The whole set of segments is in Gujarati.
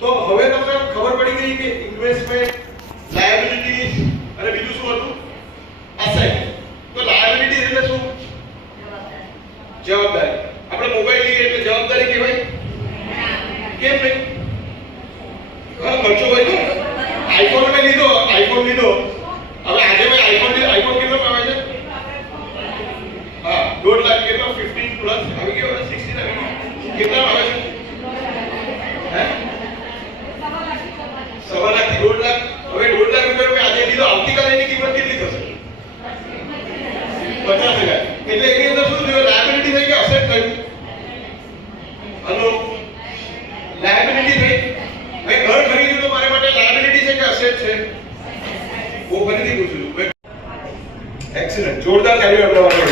તો હવે તમને ખબર પડી ગઈ કે ઇન્વેસ્ટમેન્ટ, લાયબિલિટીઝ અને બીજું શું હતું? એસેટ. તો લાયબિલિટીઝ એટલે શું? જવાબદારી. આપણે મોબાઈલ લઈએ એટલે જવાબદારી કહેવાય? કેમ નહીં? હા, ખર્ચો હોય તો આઈફોન મેં લીધો, હવે આજે મેં આઈફોન કેટલો આવે છે? હા, 1.5 લાખ કેટલો? 15 પ્લસ આવી ગયો, 16 આવી ગયો. કેટલા આવે છે? હે? 1.5 લાખ થી 1.5 લાખ. હવે 1.5 લાખ રૂપિયા મેં આજે લીધો, આવતીકાલે એની કિંમત કેટલી થશે? 50,000. એટલે એની અંદર શું થયું? લાયબિલિટી થઈ કે અસેટ થયું? હલો, લાયબિલિટી થઈ. મેં ઘર ખરીદ્યું તો મારા માટે લાયબિલિટી છે કે અસેટ છે? હું ફરીથી પૂછું છું. એક્સેલન્ટ, જોરદાર તાળીઓ આપવા માટે.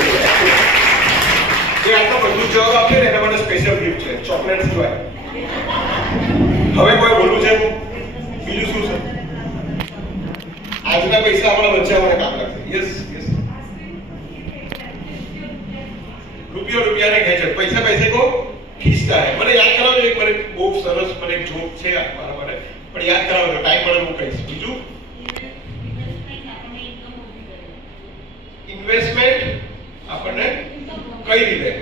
જે આટલો બધું જવાબ આપે ને એના માટે સ્પેશિયલ ગિફ્ટ છે, ચોકલેટ સિવાય. હવે કોઈ બોલવું છે? બીજું શું છે? આજના પૈસા આપણા બચાવવાને કામ લાગશે. Yes yes. રૂપિયાને ખેંચે, પૈસા પૈસે કો ખીંચતા હે. મને યાદ કરાવજો એક, મને બહુ સરસ મને એક જોક છે મારા માટે, પણ યાદ કરાવજો, ટાઈમ મળે હું કહીશ. બીજું, ઇન્વેસ્ટમેન્ટ આપણને કઈ રીતે